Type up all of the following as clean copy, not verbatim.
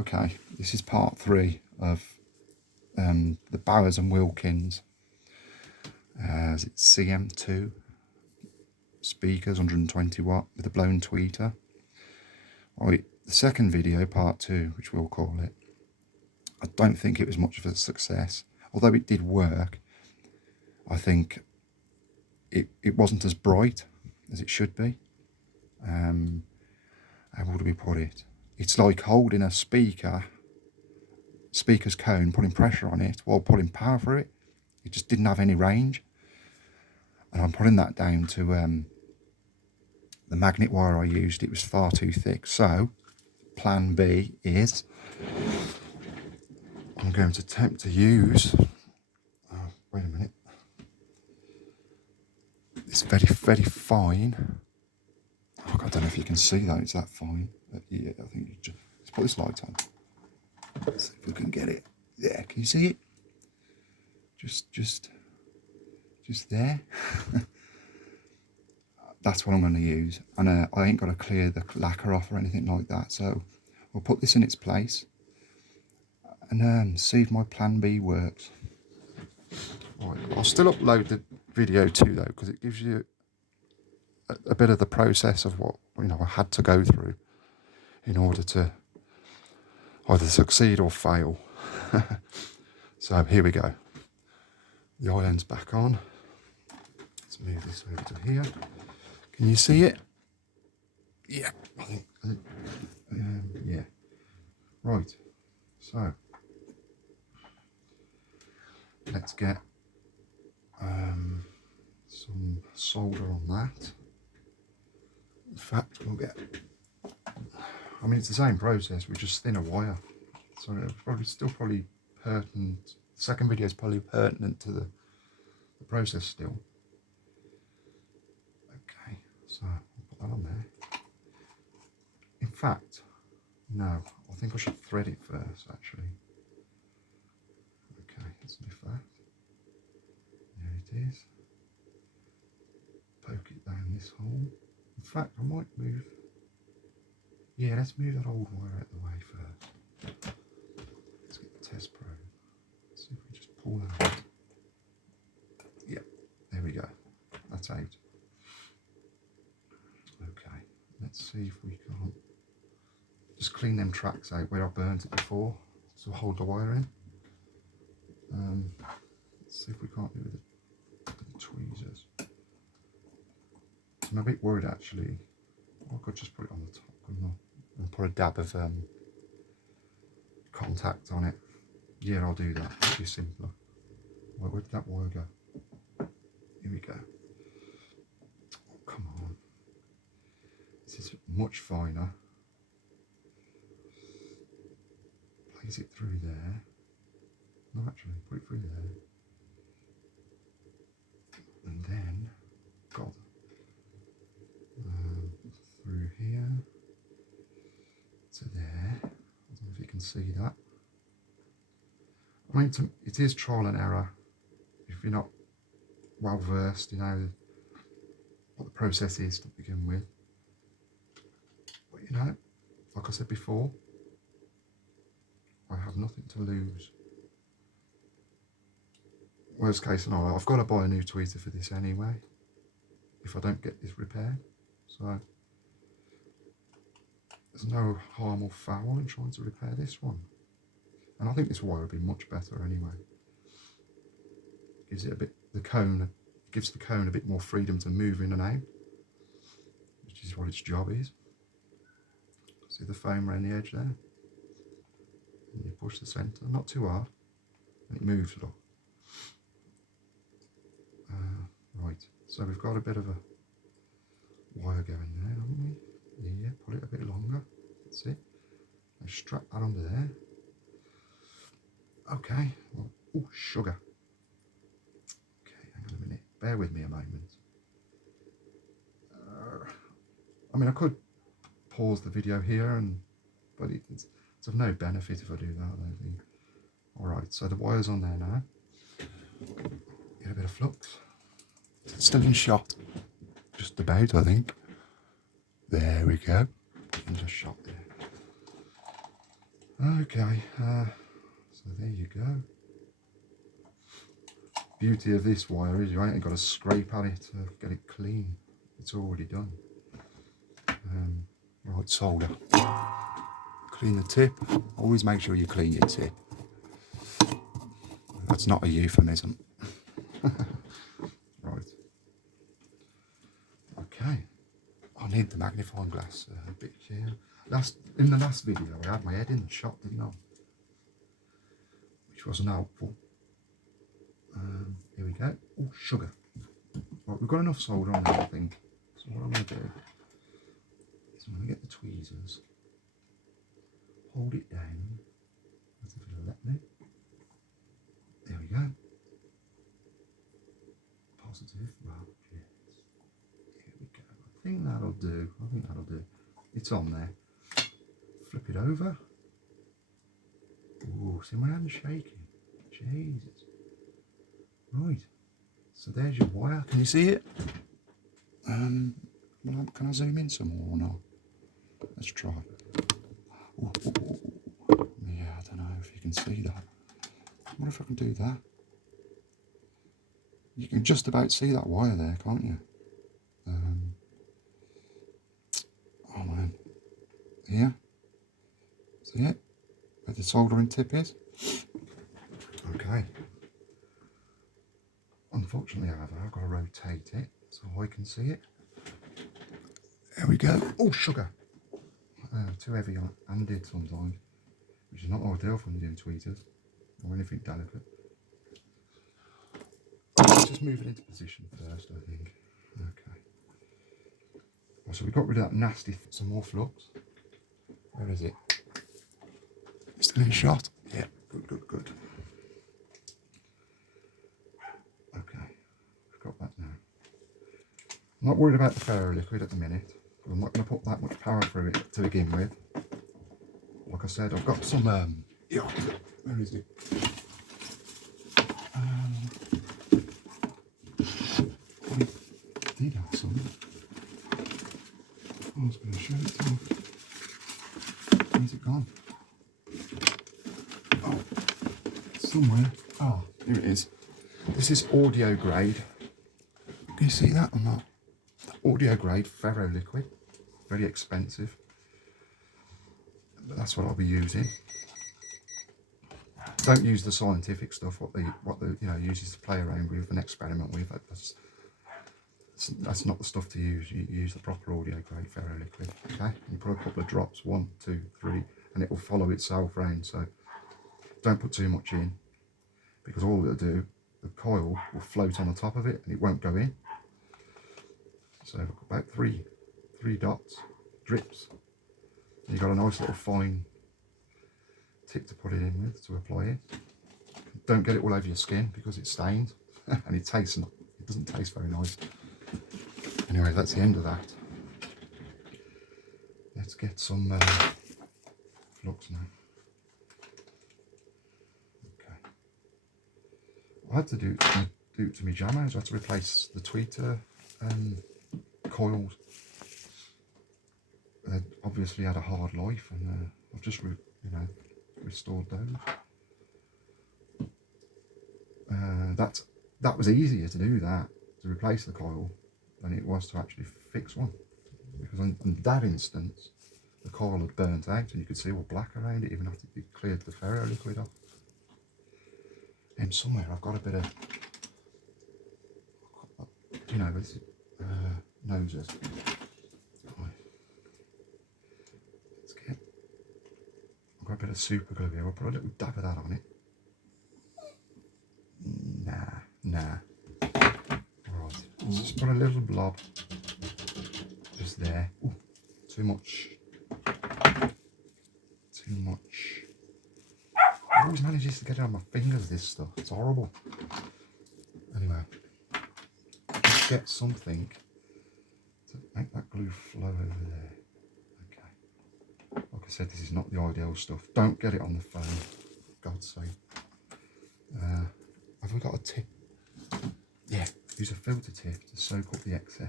Okay, this is part 3 of the Bowers and Wilkins. It's cm2 speakers, 120 watt with a blown tweeter. Right, the second video, part 2, which we'll call it, I don't think it was much of a success. Although it did work, I think it wasn't as bright as it should be. How would we put it? It's like holding a speaker's cone, putting pressure on it while putting power through it. It just didn't have any range. And I'm putting that down to the magnet wire I used. It was far too thick. So plan B is I'm going to attempt to use, wait a minute, it's very, very fine. Oh, I don't know if you can see that, it's that fine. Yeah, I think let's put this light on. Let's see if we can get it. Yeah, can you see it? Just there. That's what I'm going to use. And I ain't got to clear the lacquer off or anything like that. So we'll put this in its place and see if my plan B works. Right, I'll still upload the video too though, because it gives you a bit of the process of what I had to go through in order to either succeed or fail. So here we go. The island's back on. Let's move this over to here. Can you see it? Yeah, I think yeah. Right, so let's get some solder on that. In fact, we'll get, I mean, it's the same process, we just thin a wire. So it's probably still pertinent. The second video is probably pertinent to the process still. Okay, so I'll put that on there. In fact, no, I think I should thread it first actually. Okay, let's lift that. There it is. Poke it down this hole. In fact, I might move. Yeah, let's move that old wire out of the way first. Let's get the test probe. Let's see if we just pull that out. Yeah, there we go. That's out. Okay, let's see if we can't just clean them tracks out where I burnt it before to hold the wire in. Let's see if we can't do it with the tweezers. I'm a bit worried actually. I could just put it on the top, couldn't I? And put a dab of contact on it. Yeah, I'll do that. It'll be simpler. Where did that wire go? Here we go. Oh, come on. This is much finer. Place it through there. No, actually, put it through there. And then, God. Through here to there. I don't know if you can see that. I mean, it is trial and error if you're not well versed, what the process is to begin with. But like I said before, I have nothing to lose. Worst case scenario, I've got to buy a new tweeter for this anyway, if I don't get this repaired. So there's no harm or foul in trying to repair this one. And I think this wire would be much better anyway. Gives it gives the cone a bit more freedom to move in and out, which is what its job is. See the foam around the edge there? And you push the centre, not too hard, and it moves, look. Right, so we've got a bit of a wire going there, haven't we? Yeah, pull it a bit longer. That's it. Now strap that under there. Okay. Well, oh, sugar. Okay, hang on a minute. Bear with me a moment. I mean, I could pause the video here, but it's of no benefit if I do that, I don't think. All right, so the wire's on there now. Get a bit of flux. It's still in shot. Just about, I think. There we go. Into shot there. Okay, so there you go. Beauty of this wire is you ain't got to scrape at it to get it clean. It's already done. Right, solder. Clean the tip. Always make sure you clean your tip. That's not a euphemism. Right. Okay. I need the magnifying glass a bit here. In the last video, I had my head in the shot, didn't I? Which wasn't helpful. Here we go. Oh, sugar. Right, we've got enough solder on there, I think. So what I'm going to do is I'm going to get the tweezers, hold it down, as if it'll let me. There we go. Positive. Well, yes. Here we go. I think that'll do. It's on there. Flip it over. Ooh, see my hand shaking. Jesus. Right. So there's your wire. Can you see it? Can I zoom in some more or not? Let's try. Ooh, ooh, ooh. Yeah, I don't know if you can see that. What if I can do that? You can just about see that wire there, can't you? Oh man. Here. See it? Where the soldering tip is? Okay. Unfortunately, however, I've got to rotate it so I can see it. There we go. Oh, sugar. Too heavy handed sometimes, which is not ideal when you're doing tweezers or anything delicate. Let's just move it into position first, I think. Okay. So we got rid of that nasty, some more flux. Where is it? Still in shot? Yeah, good. Okay, we've got that now. I'm not worried about the ferro liquid at the minute. I'm not going to put that much power through it to begin with. Like I said, I've got some, yeah, where is it? I did have some. I was going to show it to you. Where's it gone? Oh, somewhere. Oh, here it is. This is audio grade. Can you see that or not? Audio grade ferro liquid. Very expensive. But that's what I'll be using. Don't use the scientific stuff. What the uses to play around with and experiment with. That's not the stuff to use. You use the proper audio grade ferro liquid. Okay. You put a couple of drops, 1, 2, 3, and it will follow itself round. So don't put too much in, because all it'll do, the coil will float on the top of it and it won't go in. So about three dots, drips. And you've got a nice little fine tip to put it in with to apply it. Don't get it all over your skin because it stains and it doesn't taste very nice. Anyway, that's the end of that. Let's get some flux now. Okay. I had to do it to my jammers. I had to replace the tweeter coils. They obviously had a hard life, and I've just restored those. That was easier to do that, to replace the coil, than it was to actually fix one, because on that instance the coil had burnt out and you could see all black around it even after you cleared the ferro liquid off. And somewhere I've got a bit of noses. I've got a bit of super glue here. I'll put a little dab of that on it. Nah. Alright, let's just put a little blob just there. Ooh, too much. It always manages to get it on my fingers, this stuff. It's horrible. Anyway, let's get something to make that glue flow over there. Okay. Like I said, this is not the ideal stuff. Don't get it on the phone, for God's sake. Have we got a tip? Yeah, use a filter tip to soak up the excess.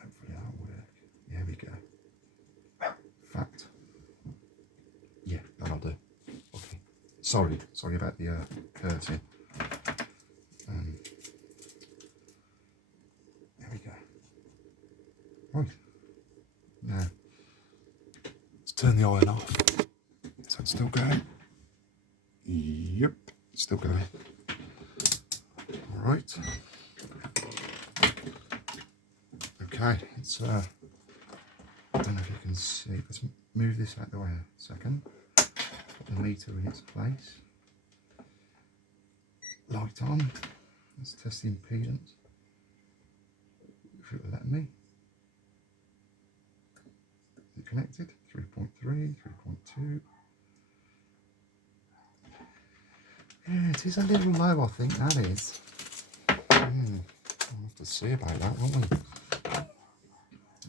Hopefully that'll work. There we go. In fact, Sorry about the curtain. There we go. Right. Now, let's turn the iron off. So it's still going. Yep, it's still going. All right. Okay, it's I don't know if you can see. Let's move this out the way a second. Put the meter in its place. Light on. Let's test the impedance. If it will let me. Is it connected? 3.3, 3.2. Yeah, it is a little low, I think that is. We'll have to see about that, won't we?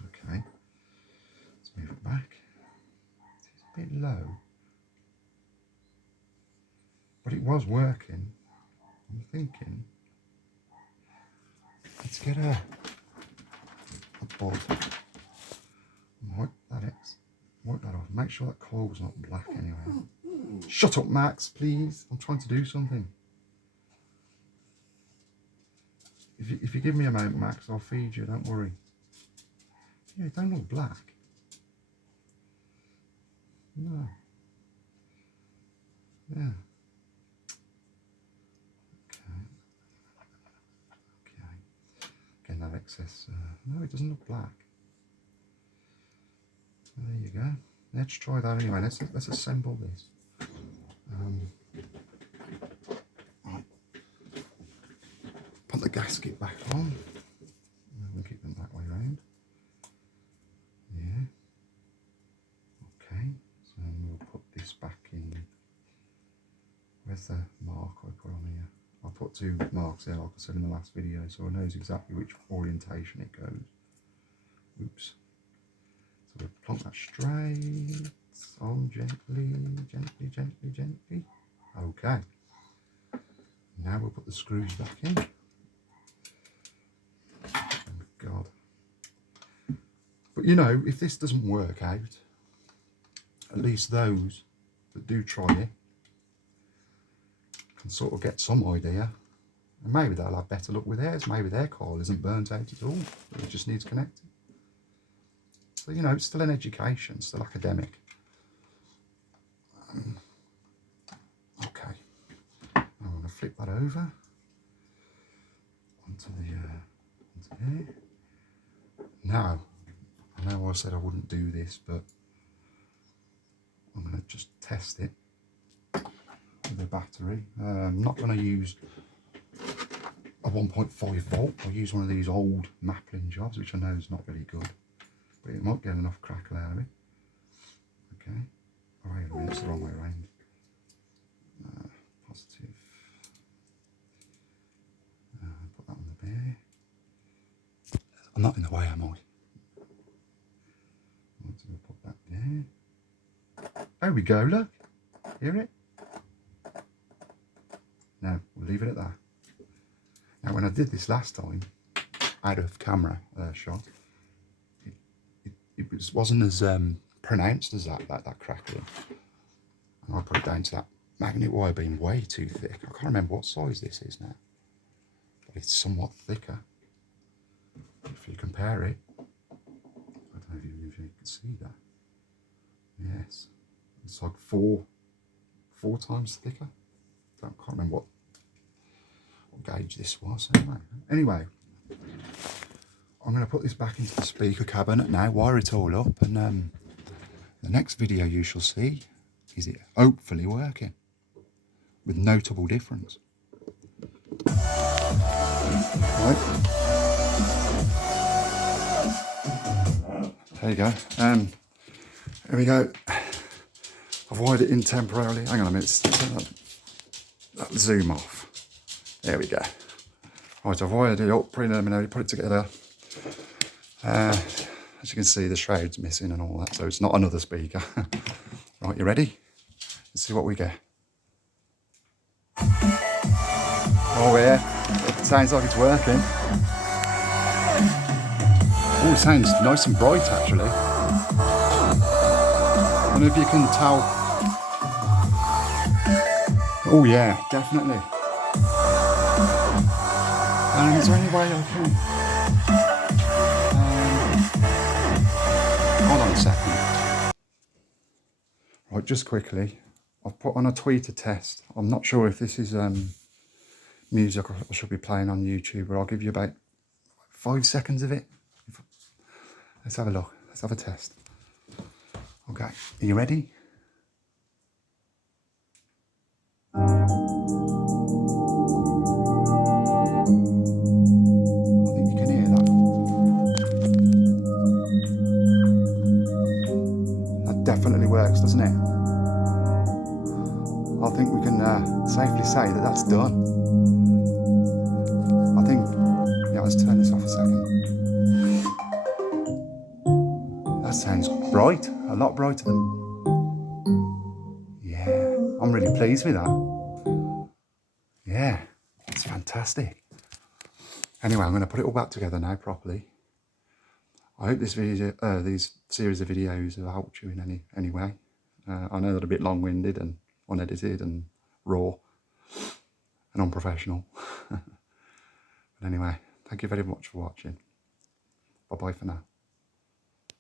Okay. Let's move it back. It's a bit low. But it was working. I'm thinking, let's get a board. Wipe that off. Make sure that coil's not black anyway. Shut up, Max, please. I'm trying to do something. If you give me a moment, Max, I'll feed you, don't worry. Yeah, it don't look black. No. Yeah. Again, that excess. No, it doesn't look black. There you go. Let's try that anyway. Let's assemble this. Right. Put the gasket back on. We'll keep them that way round. Yeah. Okay. So we'll put this back in. Where's the mark I put on here? I put 2 marks there, like I said in the last video, so I knows exactly which orientation it goes. Oops. So we'll plonk that straight on gently, gently, gently, gently. Okay. Now we'll put the screws back in. Oh God. But you know, if this doesn't work out, at least those that do try it can sort of get some idea. And maybe they'll have better luck with theirs. Maybe their coil isn't burnt out at all. It just needs connecting. So, you know, it's still an education, still academic. Okay. I'm going to flip that over onto there. Now, I know I said I wouldn't do this, but I'm going to just test it with the battery. I'm not going to use a 1.5 volt. I'll use one of these old Maplin jobs, which I know is not very good, but it might get enough crackle out of it. Okay. Oh, wait a minute, it's the wrong way around. Positive. Put that on the bear. I'm not in the way, am I? We'll put that there. There we go, look. Hear it? No, we'll leave it at that. Now, when I did this last time, out of camera shot, it wasn't as pronounced as that crackling. And I put it down to that magnet wire being way too thick. I can't remember what size this is now, but it's somewhat thicker. If you compare it, I don't know if you can see that. Yes, it's like four times thicker. I can't remember what gauge this was. Anyway, I'm going to put this back into the speaker cabinet now, wire it all up, and the next video you shall see is it hopefully working with notable difference. Right. There you go. There we go. I've wired it in temporarily. Hang on a minute. That zoom off. There we go. Right, I've wired it up preliminarily, put it together. As you can see, the shroud's missing and all that, so it's not another speaker. Right, you ready? Let's see what we get. Oh yeah, it sounds like it's working. Oh, it sounds nice and bright actually. I don't know if you can tell. Oh yeah, definitely. Is there any way I can... hold on a second. Right, just quickly, I've put on a tweeter test. I'm not sure if this is music I should be playing on YouTube, but I'll give you about 5 seconds of it. Let's have a look. Let's have a test. Okay, are you ready? Definitely works, doesn't it? I think we can safely say that that's done. I think, yeah, let's turn this off a second. That sounds bright, a lot brighter than, yeah, I'm really pleased with that. Yeah, it's fantastic. Anyway, I'm going to put it all back together now properly. I hope this video, these series of videos have helped you in any way. I know they're a bit long-winded and unedited and raw and unprofessional. But anyway, thank you very much for watching. Bye-bye for now.